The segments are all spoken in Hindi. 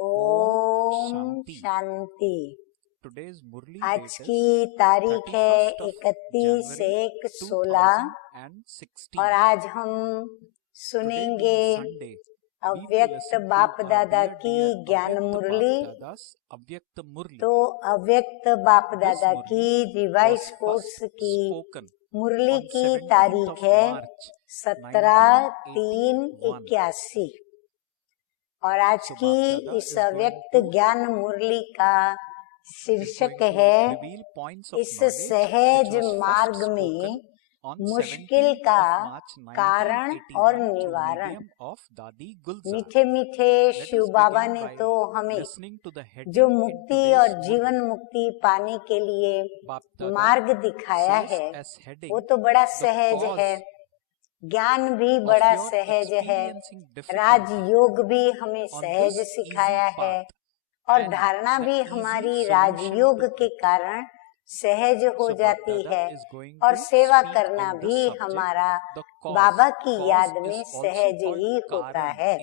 ओम शांति। आज की तारीख है 31/1/16 और आज हम सुनेंगे अव्यक्त बाप दादा की ज्ञान मुरली। तो अव्यक्त बाप दादा की रिवाइज कोर्स की मुरली की तारीख है 17/3/81 और आज की इस अव्यक्त ज्ञान मुरली का शीर्षक है इस सहज मार्ग में मुश्किल का कारण और निवारण। मीठे मीठे शिव बाबा ने तो हमें जो मुक्ति और जीवन मुक्ति पाने के लिए मार्ग दिखाया है वो तो बड़ा सहज है, ज्ञान भी बड़ा सहज है, राजयोग भी हमें सहज सिखाया है और धारणा भी हमारी राजयोग के कारण सहज हो जाती है और सेवा करना भी हमारा बाबा की याद में सहज ही होता है।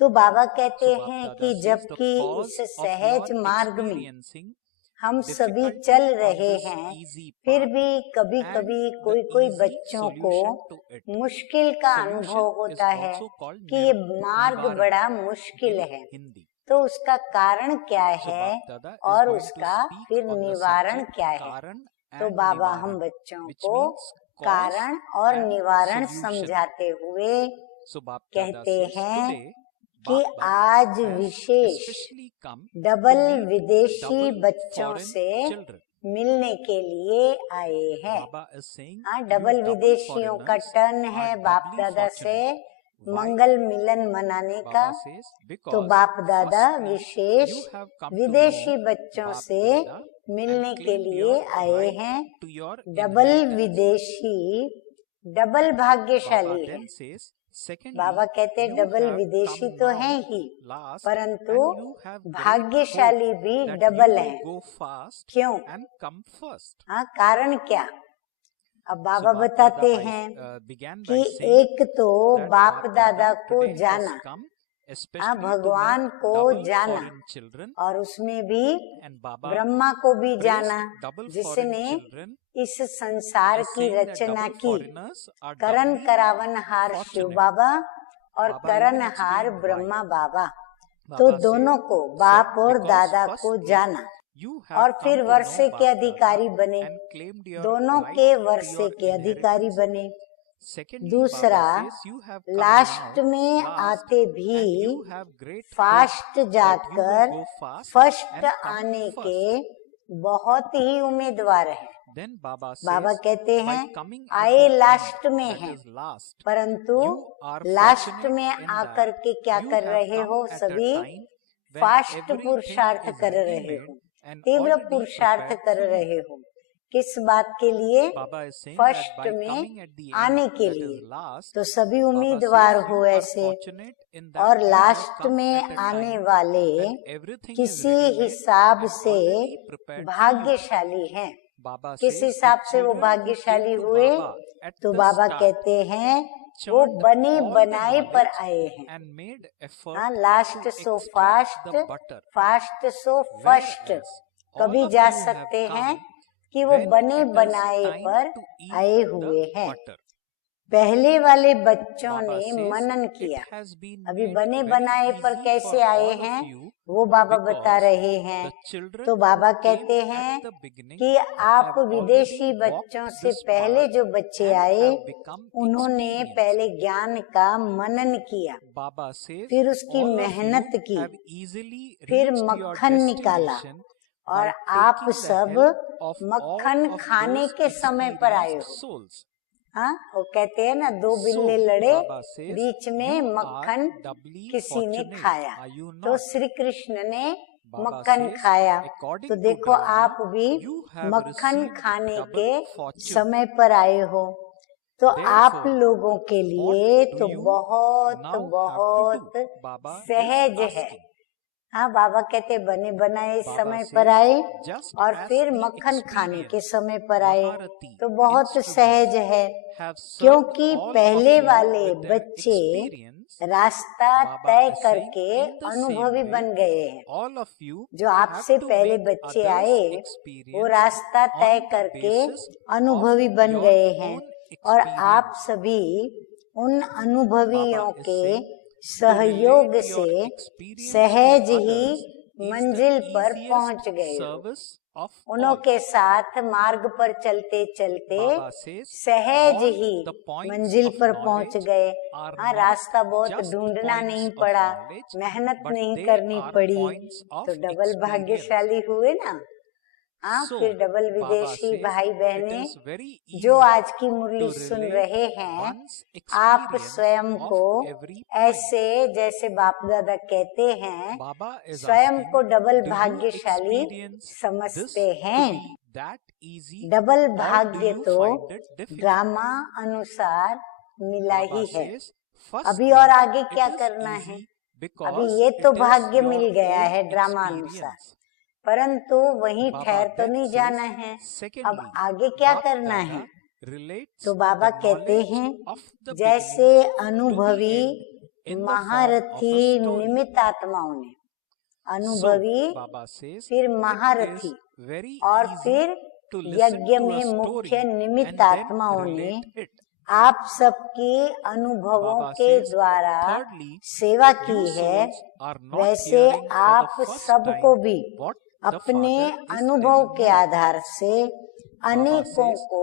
तो बाबा कहते हैं कि जबकि इस सहज मार्ग में हम सभी चल रहे हैं, फिर भी कभी कभी कोई बच्चों को मुश्किल का अनुभव होता है कि ये मार्ग बड़ा मुश्किल है। तो उसका कारण क्या है और उसका फिर निवारण क्या है। तो बाबा हम बच्चों को कारण और निवारण समझाते हुए कहते हैं कि आज विशेष डबल विदेशी बच्चों से मिलने के लिए आए हैं। डबल विदेशियों का टर्न है बाप दादा से मंगल मिलन मनाने का। तो बाप दादा विशेष विदेशी बच्चों से मिलने के लिए आए हैं। डबल विदेशी डबल भाग्यशाली है। बाबा कहते हैं डबल विदेशी तो है ही, परंतु भाग्यशाली भी डबल है। क्यों? कारण क्या? अब बाबा बताते हैं कि एक तो बाप दादा को जाना, भगवान को जाना और उसमें भी ब्रह्मा को भी जाना जिसने इस संसार की रचना की। करण करावनहार शिव बाबा और करणहार ब्रह्मा बाबा, तो दोनों को बाप और दादा को जाना और फिर वर्षे के अधिकारी बने, दोनों के वर्षे के अधिकारी बने। दूसरा, लास्ट में आते भी फास्ट जाकर फर्स्ट आने के बहुत ही उम्मीदवार हैं। बाबा कहते हैं आए लास्ट में हैं, परंतु लास्ट में आकर के क्या कर रहे हो? सभी फास्ट पुरुषार्थ कर रहे हो, तीव्र पुरुषार्थ कर रहे हो। किस बात के लिए? फर्स्ट में आने के लिए। तो सभी उम्मीदवार हो ऐसे, और लास्ट में आने वाले किसी हिसाब से भाग्यशाली हैं। किस हिसाब से वो भाग्यशाली हुए? तो बाबा कहते हैं वो बने बनाए पर आए हैं। Last so fast, fast so first कभी जा सकते हैं कि वो बने बनाए पर आए हुए हैं। पहले वाले बच्चों ने मनन किया, अभी बने बनाए पर कैसे आए हैं वो बाबा बता रहे हैं। तो बाबा कहते हैं कि आप विदेशी बच्चों से पहले जो बच्चे आए उन्होंने पहले ज्ञान का मनन किया, फिर उसकी मेहनत की, फिर मक्खन निकाला और आप सब मक्खन खाने के समय पर आए हो। वो कहते हैं ना, दो बिल्ले लड़े, बीच में मक्खन किसी ने खाया, तो श्री कृष्ण ने मक्खन खाया। तो देखो आप भी मक्खन खाने के समय पर आए हो। तो आप लोगों के लिए तो बहुत बहुत सहज है। बाबा कहते बने बनाए समय पर आए और फिर मक्खन खाने के समय पर आए, तो बहुत सहज है। क्योंकि पहले वाले बच्चे रास्ता तय करके अनुभवी बन गए हैं। जो आपसे पहले बच्चे आए वो रास्ता तय करके अनुभवी बन गए हैं और आप सभी उन अनुभवियों के सहयोग से सहज ही मंजिल पर पहुंच गए हो। उन्हों के साथ मार्ग पर चलते चलते सहज ही मंजिल पर पहुंच गए। हाँ, रास्ता बहुत ढूंढना नहीं पड़ा, मेहनत नहीं करनी पड़ी, तो डबल भाग्यशाली हुए ना। हाँ, फिर डबल विदेशी भाई बहने जो आज की मुरली सुन रहे हैं, आप स्वयं को ऐसे जैसे बाप दादा कहते हैं, स्वयं को डबल भाग्यशाली समझते हैं। डबल भाग्य तो ड्रामा अनुसार मिला ही है। अभी और आगे क्या करना है? अभी ये तो भाग्य मिल गया है ड्रामा अनुसार, परंतु वहीं ठहर तो नहीं जाना है। अब आगे क्या करना है? तो बाबा कहते हैं जैसे अनुभवी महारथी निमित्त आत्माओं ने, अनुभवी फिर महारथी और फिर यज्ञ में मुख्य निमित्त आत्माओं ने आप सबकी अनुभवों के द्वारा सेवा की है, वैसे आप सबको भी अपने अनुभव के आधार से अनेकों को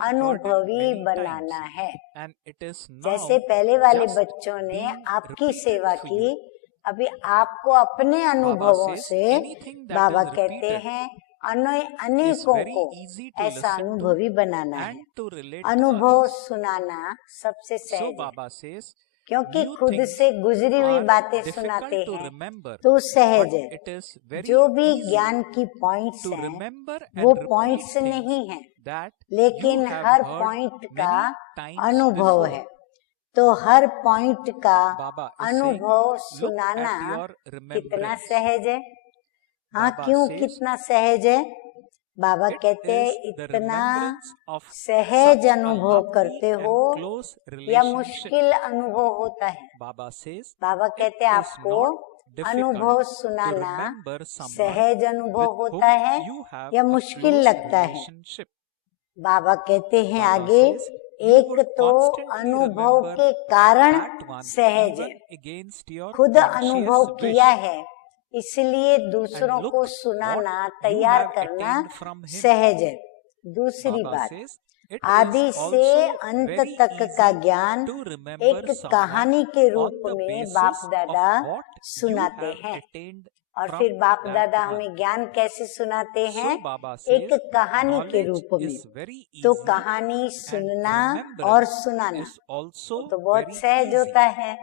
अनुभवी बनाना है। जैसे पहले वाले बच्चों ने आपकी सेवा की, अभी आपको अपने अनुभवों से बाबा कहते हैं अनेकों को ऐसा अनुभवी बनाना है। अनुभव सुनाना सबसे सहज है, क्योंकि खुद से गुजरी हुई बातें सुनाते हैं तो सहज है। जो भी ज्ञान की पॉइंट्स हैं वो पॉइंट्स नहीं है, लेकिन हर पॉइंट का अनुभव है। तो हर पॉइंट का अनुभव सुनाना कितना सहज है। हाँ, क्यों कितना सहज है? बाबा कहते हैं इतना सहज अनुभव करते हो या मुश्किल अनुभव होता है? बाबा कहते हैं आपको अनुभव सुनाना सहज अनुभव होता है या मुश्किल लगता है? बाबा कहते हैं आगे, एक तो अनुभव के कारण सहज है, खुद अनुभव किया है इसलिए दूसरों को सुनाना, तैयार करना सहज है। दूसरी बात, आदि से अंत तक का ज्ञान एक कहानी के रूप में बाप दादा सुनाते हैं। और फिर बाप दादा हमें ज्ञान कैसे सुनाते हैं? एक कहानी के रूप में। तो कहानी सुनना और सुनाना तो बहुत सहज होता है।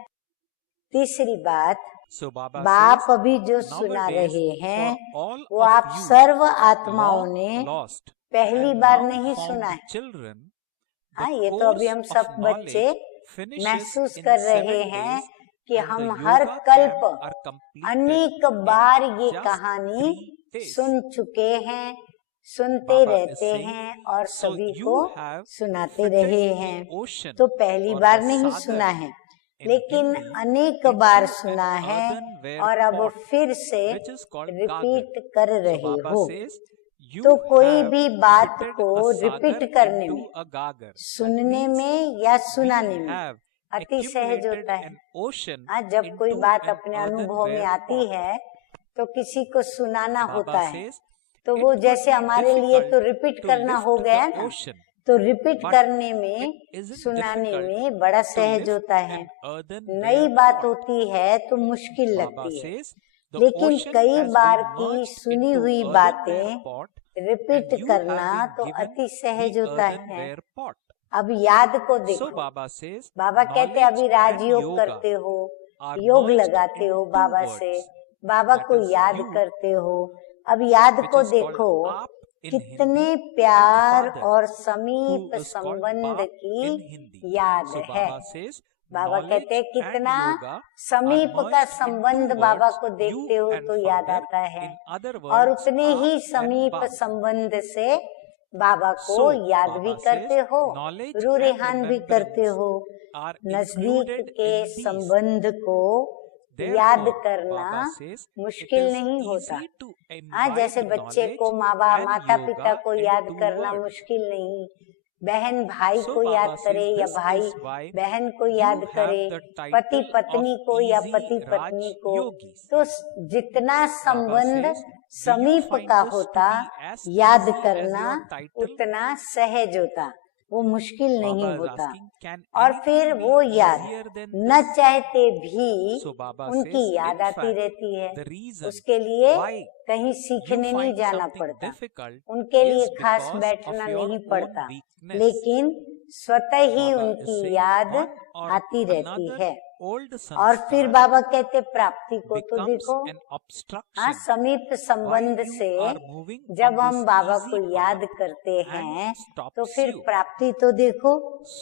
तीसरी बात, बाप अभी जो सुना रहे हैं वो आप सर्व आत्माओं ने पहली बार नहीं सुना है। हाँ, ये तो अभी हम सब बच्चे महसूस कर रहे हैं कि हम हर कल्प अनेक बार ये कहानी सुन चुके हैं, सुनते रहते हैं और सभी को सुनाते रहे हैं। तो पहली बार नहीं सुना है, लेकिन अनेक बार सुना है और अब फिर से रिपीट कर रहे हो। तो कोई भी बात को रिपीट करने में, सुनने में या सुनाने में अति सहज होता है। हाँ, जब कोई बात अपने अनुभव में आती है तो किसी को सुनाना होता है, तो वो जैसे हमारे लिए तो रिपीट करना हो गया ना, तो रिपीट करने में, सुनाने में बड़ा सहज होता है। नई बात होती है तो मुश्किल लगती है, लेकिन कई बार की सुनी हुई बातें रिपीट करना तो अति सहज होता है। अब याद को देखो, बाबा कहते अभी राजयोग करते हो, योग लगाते हो बाबा से, बाबा को याद करते हो। अब याद को देखो, कितने प्यार और समीप संबंध की याद है। बाबा कहते हैं कितना समीप का संबंध बाबा को देखते हो तो याद आता है, और उतने ही समीप संबंध से बाबा को याद भी करते हो, रूह रेहान भी करते हो। नजदीक के संबंध को याद करना मुश्किल नहीं होता। हाँ, जैसे बच्चे को माता पिता को याद करना मुश्किल नहीं, बहन भाई को याद करे या भाई बहन को याद करे, पति पत्नी को या पति पत्नी को, तो जितना संबंध समीप का होता याद करना उतना सहज होता, वो मुश्किल नहीं होता। और फिर वो याद न चाहते भी उनकी याद आती रहती है। उसके लिए कहीं सीखने नहीं जाना पड़ता, उनके लिए खास बैठना नहीं पड़ता, लेकिन स्वतः ही उनकी याद आती रहती है। और फिर बाबा कहते प्राप्ति को तो देखो, हाँ, समीप संबंध से जब हम बाबा को याद करते हैं तो फिर प्राप्ति तो देखो,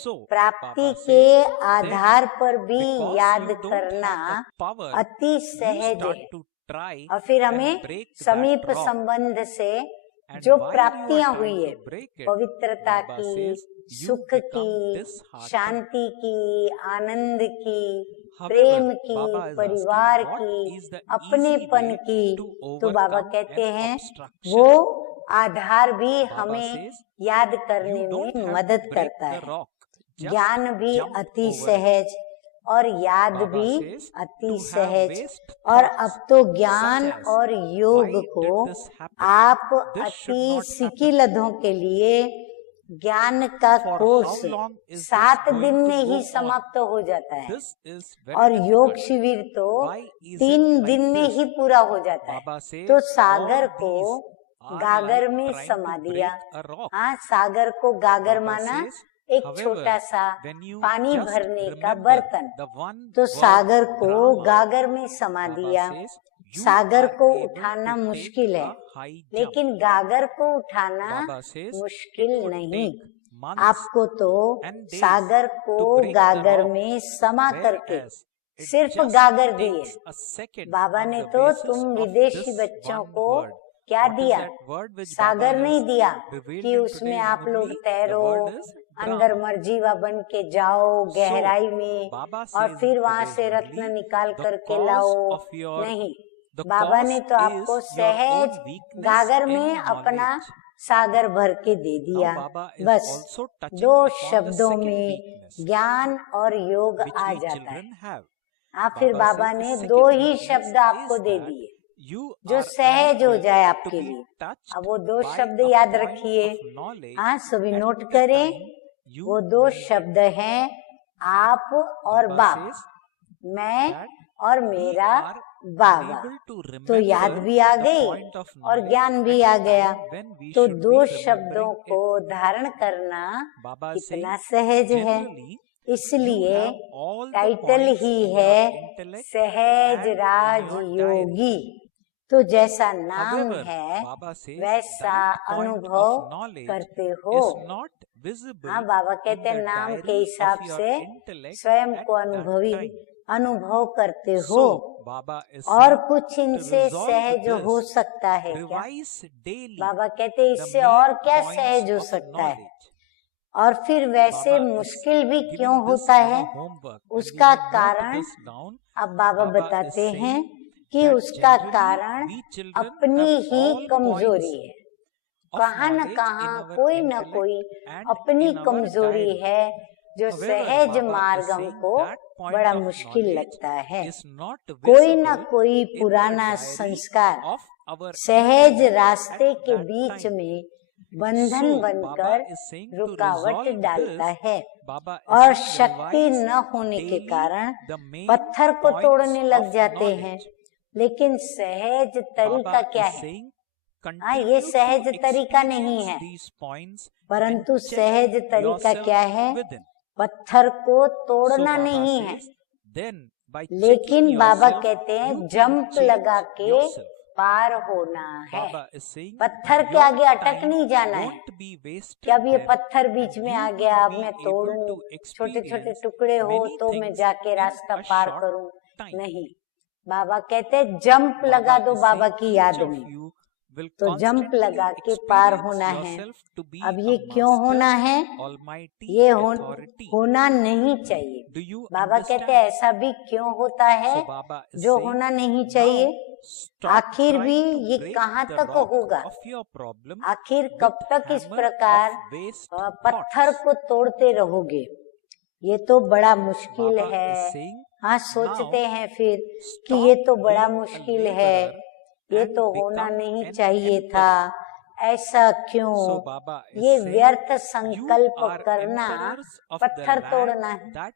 प्राप्ति के आधार पर भी याद करना अति सहज है। और फिर हमें समीप संबंध से जो प्राप्तियां हुई है, पवित्रता की, सुख की, शांति की, आनंद की, प्रेम की, परिवार की, अपनेपन की, तो बाबा कहते हैं वो आधार भी हमें याद करने में मदद करता है। ज्ञान भी अति सहज और याद भी अति सहज। और अब तो ज्ञान और योग को आप अति सिकिलधों के लिए ज्ञान का कोर्स 7 दिन में ही समाप्त हो जाता है, और योग शिविर तो 3 दिन में ही पूरा हो जाता है। तो सागर को गागर में समा दिया। हाँ, सागर को गागर माना एक छोटा सा पानी भरने का बर्तन, तो सागर को गागर में समा दिया। सागर को उठाना मुश्किल है, लेकिन गागर को उठाना मुश्किल नहीं। आपको तो सागर को गागर में समा करके सिर्फ गागर दिए। बाबा ने तो तुम विदेशी बच्चों को क्या दिया, सागर नहीं दिया कि उसमें आप लोग तैरो, अंदर मर्जीवा बन के जाओ गहराई में और फिर वहाँ से रत्न निकाल करके लाओ। नहीं, बाबा ने तो आपको सहज गागर में अपना सागर भर के दे दिया। बस 2 शब्दों में ज्ञान और योग आ जाता है। फिर बाबा ने 2 ही शब्द आपको दे दिए जो सहज हो जाए आपके लिए। अब वो 2 शब्द याद रखिए, हाँ, सभी नोट करें। वो 2 शब्द हैं आप और बाप, मैं और मेरा बाबा। तो याद भी आ गई और ज्ञान भी आ गया। तो 2 शब्दों को धारण करना कितना सहज है। इसलिए टाइटल ही है सहज राज योगी। तो जैसा नाम है वैसा अनुभव करते हो। हाँ, बाबा कहते हैं नाम के हिसाब से स्वयं को अनुभव करते हो। और कुछ इनसे सहज हो सकता है क्या? बाबा कहते हैं इससे और क्या सहज हो सकता है। और फिर वैसे मुश्किल भी क्यों होता है, उसका कारण अब बाबा बताते हैं कि उसका कारण अपनी ही कमजोरी है। कहाँ न कहाँ कोई न कोई अपनी कमजोरी है जो सहज मार्ग हमको बड़ा मुश्किल लगता है। कोई न कोई पुराना संस्कार सहज रास्ते के बीच में बंधन बनकर रुकावट डालता है और शक्ति न होने के कारण पत्थर को तोड़ने लग जाते हैं। लेकिन सहज तरीका क्या है? हाँ, ये सहज तरीका नहीं है, परंतु सहज तरीका क्या है? पत्थर को तोड़ना नहीं है, लेकिन बाबा कहते हैं जंप लगा के पार होना है। पत्थर के आगे अटक नहीं जाना है कि अब ये पत्थर बीच में आ गया, अब मैं तोड़ूं, छोटे छोटे टुकड़े हो तो मैं जाके रास्ता पार करूं। नहीं, बाबा कहते हैं जंप लगा दो बाबा की याद में। तो जंप लगा के पार होना है। अब ये क्यों होना है? ये होना नहीं चाहिए। बाबा कहते हैं ऐसा भी क्यों होता है जो होना नहीं चाहिए? आखिर भी ये कहाँ तक होगा? आखिर कब तक इस प्रकार पत्थर को तोड़ते रहोगे? ये तो बड़ा मुश्किल है। हाँ, सोचते हैं फिर कि ये तो बड़ा मुश्किल है, ये तो होना नहीं चाहिए था, ऐसा क्यों? ये व्यर्थ संकल्प करना पत्थर तोड़ना है।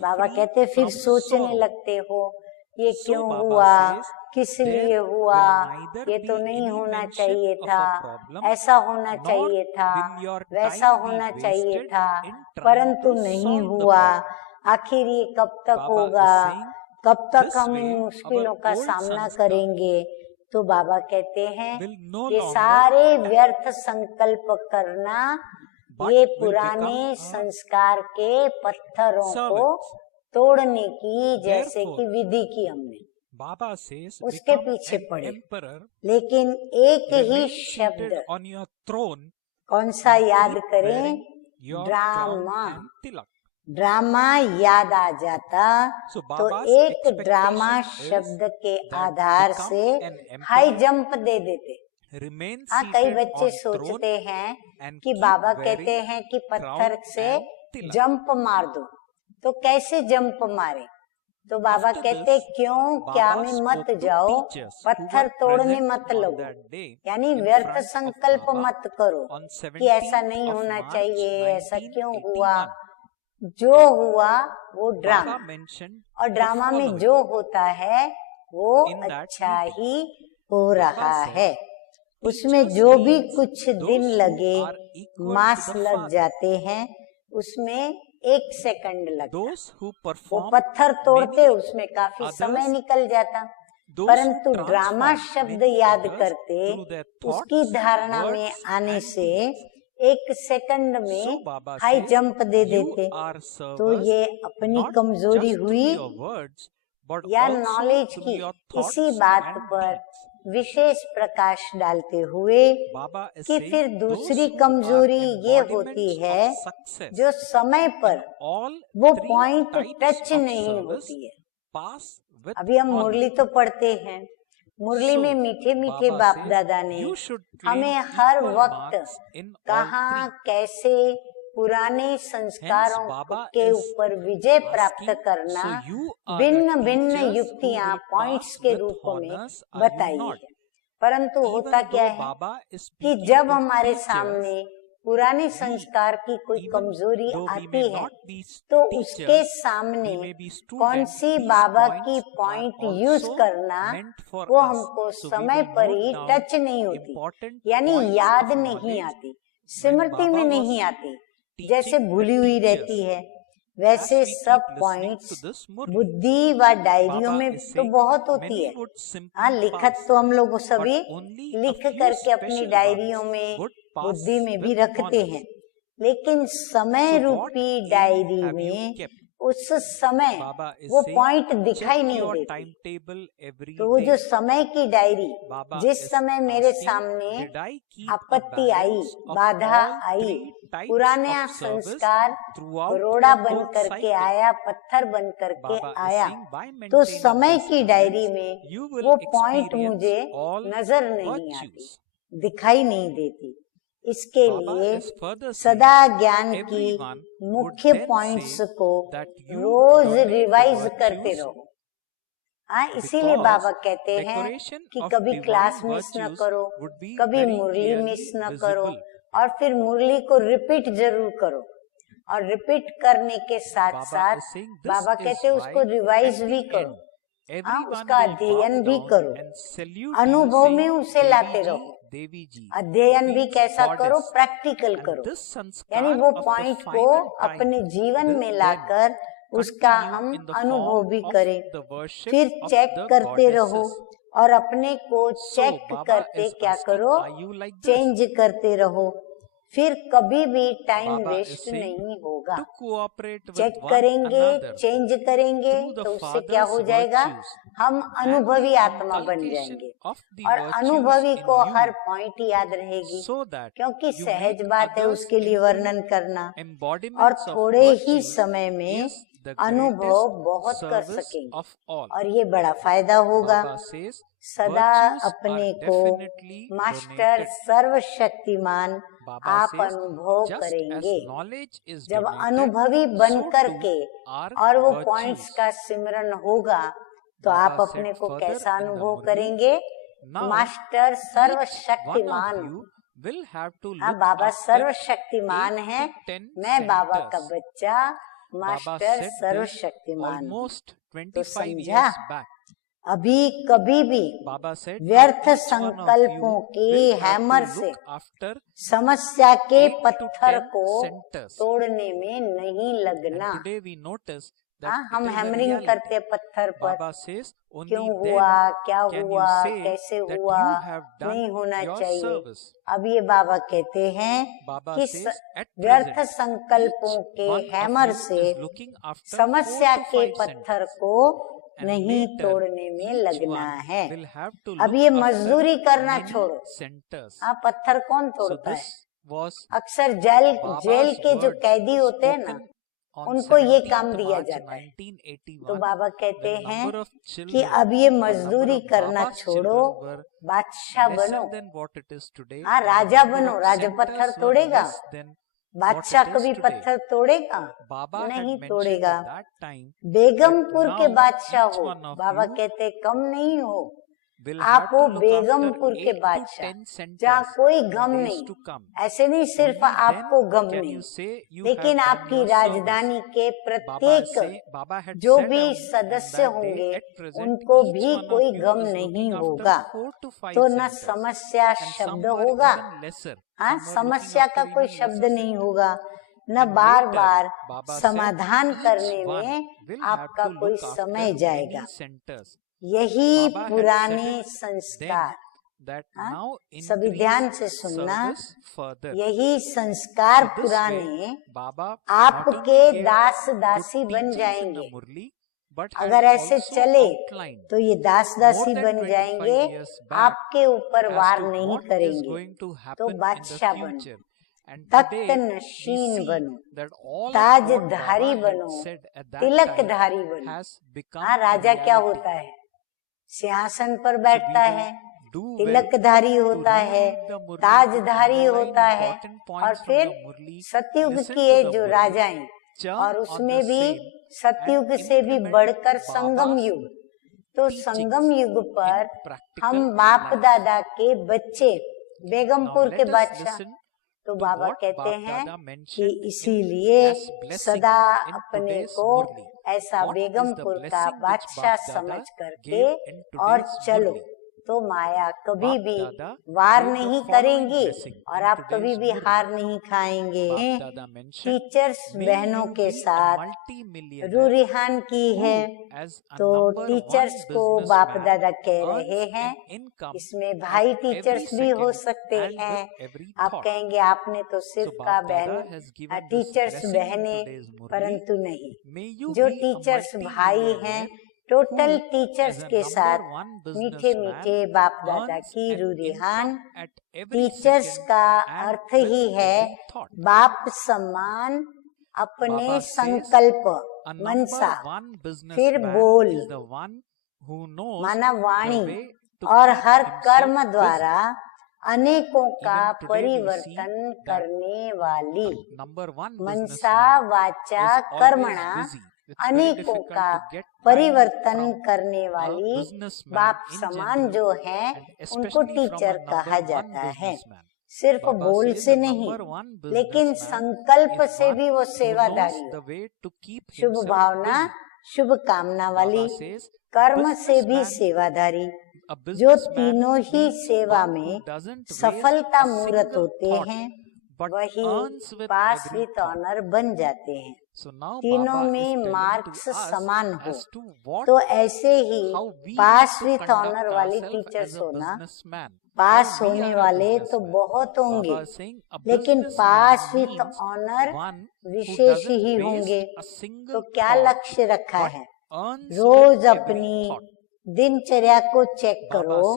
बाबा कहते फिर सोचने लगते हो ये क्यों हुआ, किस लिए हुआ, ये तो नहीं होना चाहिए था, ऐसा होना चाहिए था, वैसा होना चाहिए था, परंतु नहीं हुआ। आखिर ये कब तक होगा? कब तक हम इन मुश्किलों का सामना करेंगे? तो बाबा कहते हैं ये सारे व्यर्थ संकल्प करना ये पुराने संस्कार के पत्थरों को तोड़ने की जैसे कि विधि की हमने उसके पीछे पड़े। लेकिन एक ही शब्द कौन सा याद करें? ड्रामा। ड्रामा याद आ जाता तो एक ड्रामा शब्द के आधार से हाई जंप दे देते। हाँ, कई बच्चे सोचते हैं कि बाबा कहते हैं कि पत्थर से जंप मार दो, तो कैसे जंप मारे? तो बाबा कहते क्यों क्या में मत जाओ, पत्थर तोड़ने मत लगो, यानी व्यर्थ संकल्प मत करो कि ऐसा नहीं होना चाहिए, ऐसा क्यों हुआ। जो हुआ वो ड्रामा, और ड्रामा में जो होता है वो अच्छा ही हो रहा है। उसमें जो भी कुछ दिन लगे, मास लग जाते हैं, उसमें 1 सेकंड लगता। वो पत्थर तोड़ते उसमें काफी समय निकल जाता, परंतु ड्रामा शब्द याद करते उसकी धारणा में आने से 1 सेकंड में हाई जंप दे देते। तो ये अपनी कमजोरी हुई या नॉलेज की? इसी बात पर विशेष प्रकाश डालते हुए कि फिर दूसरी कमजोरी ये होती है जो समय पर वो पॉइंट टच नहीं होती है। अभी हम मुरली तो पढ़ते हैं, मुरली में मीठे मीठे बाप दादा ने हमें हर वक्त कहाँ कैसे पुराने संस्कारों के ऊपर विजय प्राप्त करना भिन्न भिन्न युक्तियां पॉइंट्स के रूप में बताई है। परंतु होता क्या है कि जब हमारे सामने पुराने संस्कार की कोई कमजोरी आती है तो उसके सामने कौन सी बाबा की पॉइंट यूज करना वो हमको समय पर ही टच नहीं होती, यानी याद नहीं आती, स्मृति में नहीं आती, जैसे भूली हुई रहती है। वैसे सब पॉइंट्स बुद्धि व डायरियों में तो बहुत होती है। हाँ, लिखत तो हम लोग सभी लिख करके अपनी डायरियों में बुद्धि में भी रखते हैं, लेकिन समय रूपी डायरी में उस समय वो पॉइंट दिखाई नहीं देती। तो वो जो समय की डायरी, जिस समय मेरे सामने आपत्ति आई, बाधा आई, पुराने संस्कार रोड़ा बन करके आया, पत्थर बन करके आया, तो समय की डायरी में वो पॉइंट मुझे नजर नहीं आती, दिखाई नहीं देती। इसके लिए सदा ज्ञान की मुख्य पॉइंट्स को रोज रिवाइज करते रहो। हाँ, इसीलिए बाबा कहते हैं कि कभी क्लास मिस न करो, कभी मुरली मिस न करो, और फिर मुरली को रिपीट जरूर करो, और रिपीट करने के साथ साथ बाबा कहते हैं उसको रिवाइज भी करो। हाँ, उसका अध्ययन भी करो, अनुभव में उसे लाते रहो। अध्ययन भी कैसा करो? प्रैक्टिकल करो, यानी वो पॉइंट को अपने जीवन में लाकर उसका हम अनुभव भी करें। फिर चेक करते रहो, और अपने को चेक करते क्या करो? चेंज करते रहो। फिर कभी भी टाइम वेस्ट नहीं होगा। चेक करेंगे, चेंज करेंगे तो उससे क्या हो जाएगा, हम अनुभवी आत्मा बन जाएंगे और अनुभवी को हर पॉइंट याद रहेगी, क्योंकि सहज बात है उसके लिए वर्णन करना, और थोड़े ही समय में अनुभव बहुत कर सकेंगे और ये बड़ा फायदा होगा। सदा अपने को मास्टर सर्वशक्तिमान आप अनुभव करेंगे। जब अनुभवी बन करके और वो पॉइंट्स का सिमरन होगा तो आप अपने को कैसा अनुभव करेंगे, मास्टर सर्वशक्तिमान। हाँ, बाबा सर्वशक्तिमान है, मैं बाबा का बच्चा, मास्टर सर्वशक्तिमान। तो समझा, अभी कभी भी व्यर्थ संकल्पों के हैमर से समस्या के पत्थर को तोड़ने में नहीं लगना। हम हैमरिंग करते पत्थर पर, क्यों हुआ, क्या हुआ, कैसे हुआ, नहीं होना चाहिए। अब ये बाबा कहते हैं कि व्यर्थ संकल्पों के हैमर से समस्या के पत्थर को नहीं तोड़ने में लगना है। अब ये मजदूरी करना छोड़ो। पत्थर कौन तोड़ता है? अक्सर जेल के जो कैदी होते हैं ना, उनको ये काम दिया जाता है। तो बाबा कहते हैं कि अब ये मजदूरी करना छोड़ो, बादशाह बनो। हाँ, राजा बनो। राजा पत्थर तोड़ेगा? बादशाह कभी पत्थर तोड़ेगा? नहीं तोड़ेगा। बेगमपुर के बादशाह हो, बाबा कहते कम नहीं हो, आप हो बेगमपुर के बादशाह, जहाँ कोई गम नहीं। ऐसे नहीं सिर्फ आपको गम नहीं, लेकिन आपकी राजधानी के प्रत्येक जो भी सदस्य होंगे उनको भी कोई गम नहीं होगा। तो न समस्या शब्द होगा, हाँ, समस्या का कोई शब्द नहीं होगा, न बार बार समाधान करने में आपका कोई समय जाएगा। यही पुराने संस्कार, सभी ध्यान से सुनना, यही संस्कार पुराने आपके दास दासी बन जाएंगे। अगर ऐसे चले तो ये दास दासी बन जाएंगे, आपके ऊपर वार नहीं करेंगे। तो बादशाह बनो, तख्त नशीन बनो, ताजधारी बनो, तिलकधारी बनो। हाँ, राजा क्या होता है? सिंहासन पर बैठता है, तिलकधारी होता है, ताजधारी होता है, और फिर सतयुग की है जो राजाएं, और उसमें भी सतयुग से भी बढ़कर संगम युग। तो संगम युग पर हम बाप दादा के बच्चे, बेगमपुर के बादशाह। तो बाबा कहते हैं कि इसीलिए सदा अपने को ऐसा बेगमपुर का बादशाह समझ करके और चलो, तो माया कभी भी वार नहीं करेंगी और आप कभी भी हार नहीं खाएंगे। टीचर्स बहनों के साथ रूरिहान की है, तो टीचर्स को बाप दादा कह रहे हैं, इसमें भाई टीचर्स भी हो सकते हैं। आप कहेंगे आपने तो सिर्फ कहा बहन टीचर्स बहनें, परंतु नहीं, जो टीचर्स भाई हैं, टोटल टीचर्स के साथ मीठे मीठे बाप दादा की रूरिहान। टीचर्स का अर्थ ही है बाप सम्मान, अपने संकल्प मनसा, फिर बोल माना वाणी, और हर कर्म द्वारा अनेकों का परिवर्तन करने वाली। मनसा वाचा कर्मणा अनेकों का परिवर्तन करने वाली बाप समान जो है, उनको टीचर कहा जाता है। सिर्फ बोल से नहीं, लेकिन संकल्प से भी वो सेवादारी, शुभ भावना, शुभ कामना वाली, कर्म से भी सेवादारी, जो तीनों ही सेवा में सफलता मूर्त होते हैं, वही पास विथ ऑनर बन जाते हैं। तीनों में मार्क्स समान हो। तो ऐसे ही पास विथ ऑनर वाली टीचर्स होना, पास होने वाले तो बहुत होंगे, लेकिन पास विथ ऑनर विशेष ही होंगे। तो क्या लक्ष्य रखा है? रोज अपनी दिनचर्या को चेक करो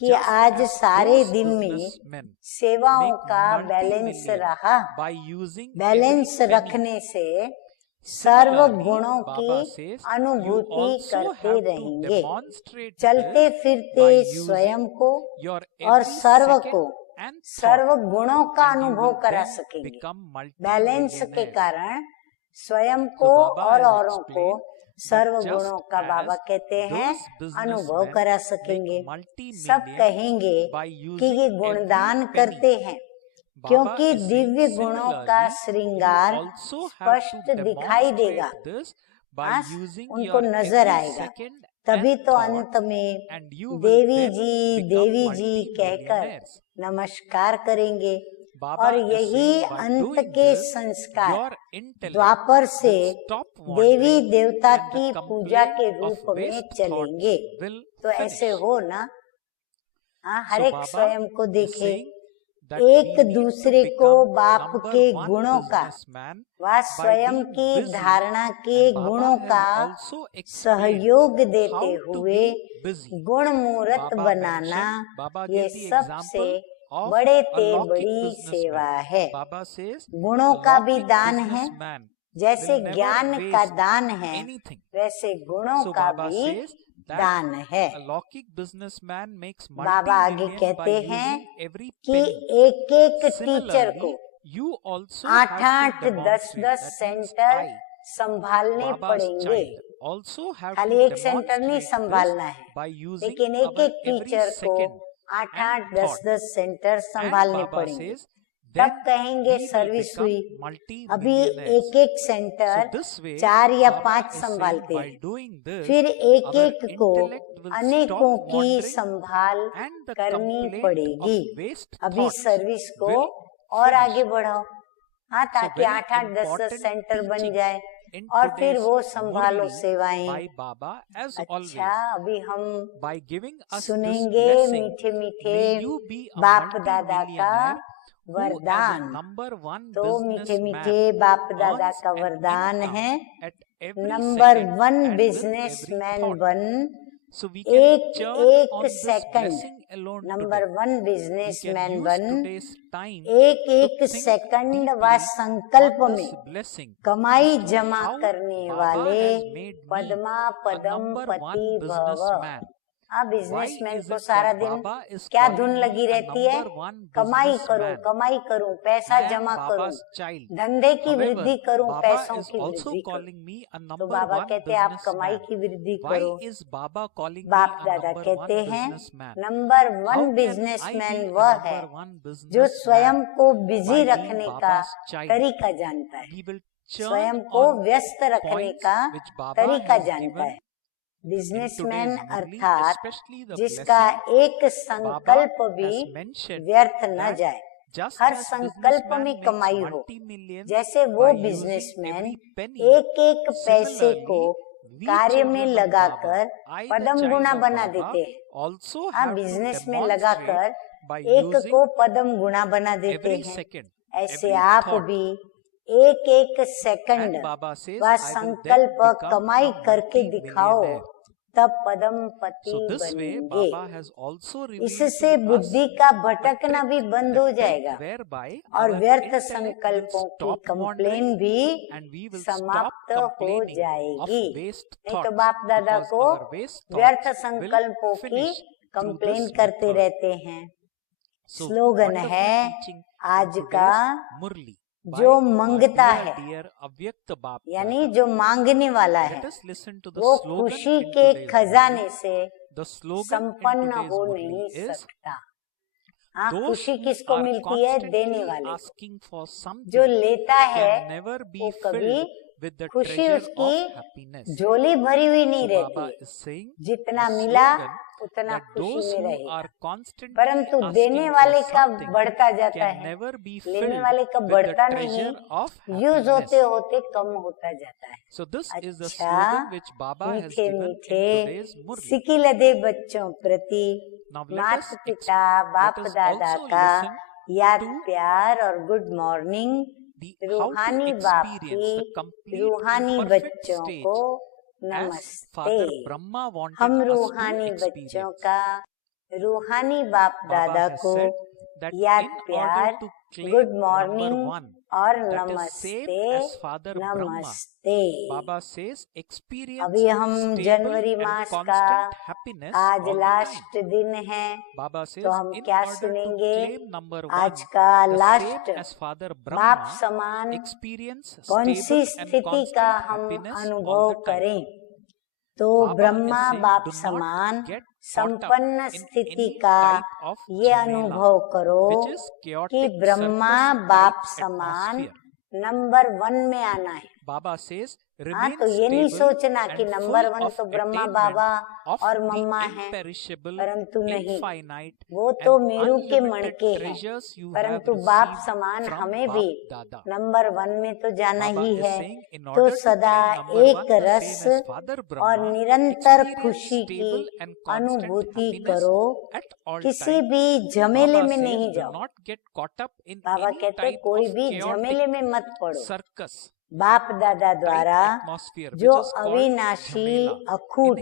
कि आज सारे दिन में सेवाओं का बैलेंस रहा। बैलेंस रखने से सर्व गुणों की अनुभूति करते रहेंगे। चलते फिरते स्वयं को और सर्व को, सर्व गुणों का अनुभव करा सकेंगे। बैलेंस के कारण स्वयं को और औरों को सर्व गुणों का बाबा कहते हैं अनुभव करा सकेंगे। सब कहेंगे कि ये गुणदान करते हैं, क्योंकि दिव्य गुणों का श्रृंगार स्पष्ट दिखाई देगा, उनको नजर आएगा। तभी तो अंत में देवी जी कहकर नमस्कार करेंगे। और यही अंत के संस्कार द्वापर से देवी देवता की पूजा के रूप में चलेंगे। तो ऐसे हो ना, हर एक स्वयं को देखे, एक दूसरे को बाप के गुणों का व स्वयं की धारणा के गुणों का सहयोग देते हुए गुण मूर्त बनाना, ये सबसे बड़े ते बड़ी सेवा है। गुणों का भी दान है, जैसे ज्ञान का दान है वैसे गुणों का भी दान है। बाबा आगे कहते हैं कि एक एक टीचर को 8-8, 10-10 सेंटर संभालने पड़ेंगे। खाली एक सेंटर नहीं संभालना है, लेकिन एक एक टीचर को 8-8, 10-10 सेंटर संभालने पड़ेंगे। तब कहेंगे सर्विस हुई। अभी एक एक सेंटर 4 या 5 संभालते हैं, फिर एक एक को अनेकों की संभाल करनी पड़ेगी। अभी सर्विस को और आगे बढ़ाओ, ताकि 8-8, 10-10 सेंटर बन जाए और फिर वो संभालो सेवाएं। अच्छा, अभी हम सुनेंगे मीठे मीठे बाप दादा का वरदान। तो मीठे मीठे बाप दादा का वरदान है, नंबर 1 बिजनेसमैन 1, एक एक सेकंड। नंबर 1 बिजनेसमैन 1, एक एक सेकंड व संकल्प में कमाई जमा करने वाले पद्मा पदम पति भव। बिजनेसमैन को सारा दिन क्या धुन लगी रहती है? कमाई करूं, पैसा जमा करूं, धंधे की वृद्धि करूं, पैसों की वृद्धि करूं। तो बाबा कहते हैं आप कमाई की वृद्धि करो। बाप दादा कहते हैं नंबर 1 बिजनेसमैन वह है जो स्वयं को बिजी रखने का तरीका जानता है, स्वयं को व्यस्त रखने का तरीका जानता है। बिजनेसमैन अर्थात जिसका एक संकल्प भी व्यर्थ न जाए, हर संकल्प में कमाई हो। जैसे वो बिजनेसमैन एक एक पैसे को कार्य में लगाकर पदम गुणा बना देते हैं। बिजनेस में लगाकर एक को पदम गुणा बना देते हैं। ऐसे आप भी एक एक सेकंड व संकल्प कमाई करके दिखाओ, तब पदम पति बनेंगे। इससे बुद्धि का भटकना भी बंद हो जाएगा और व्यर्थ संकल्पों की कंप्लेन भी समाप्त हो जाएगी। नहीं तो बाप दादा को व्यर्थ संकल्पों की कंप्लेन करते रहते हैं। स्लोगन है आज का, जो मंगता है यानी जो मांगने वाला है वो खुशी के खजाने से संपन्न हो नहीं सकता। खुशी किसको मिलती है? देने वाले। जो लेता है वो कभी खुशी उसकी झोली भरी हुई नहीं रहती, जितना मिला उतना खुशी में रहे, परंतु देने वाले का बढ़ता जाता है, लेने वाले का बढ़ता नहीं, यूज होते होते कम होता जाता है। अच्छा, मीठे मीठे सिकिलदे बच्चों प्रति माता पिता बाप दादा का याद प्यार और गुड मॉर्निंग, रूहानी बाप की रूहानी बच्चों को नमस्ते। हम रूहानी बच्चों का रूहानी बाप दादा को याद प्यार, गुड मॉर्निंग और नमस्ते नमस्ते। अभी हम जनवरी मास का आज लास्ट दिन है, तो हम क्या सुनेंगे? आज का लास्ट बाप समान कौन सी स्थिति का हम अनुभव करें? तो ब्रह्मा बाप समान संपन्न स्थिति का ये अनुभव करो कि ब्रह्मा बाप समान नंबर 1 में आना है। हाँ, तो ये नहीं सोचना कि नंबर 1 तो ब्रह्मा बाबा और मम्मा हैं, परंतु नहीं, वो तो मेरू के मणके हैं, परंतु बाप समान हमें भी नंबर 1 में तो जाना ही है। तो सदा एक रस और निरंतर खुशी की अनुभूति करो, किसी भी झमेले में नहीं जाओ। बाबा कहते कोई भी झमेले में मत पड़ो। बाप दादा द्वारा जो अविनाशी अखूट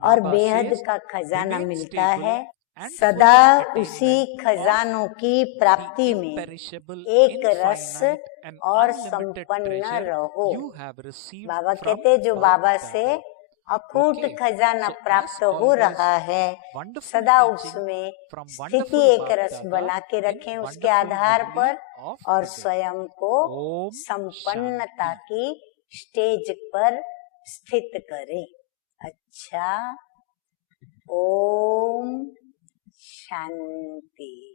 और बेहद का खजाना मिलता है, सदा उसी खजानों की प्राप्ति में एक रस और संपन्न रहो। बाबा कहते जो बाबा से अखूट खजाना प्राप्त हो रहा है, सदा उसमें स्थिति एक रस बना के रखें उसके आधार पर, और स्वयं को संपन्नता की स्टेज पर स्थित करें। अच्छा, ओम शांति।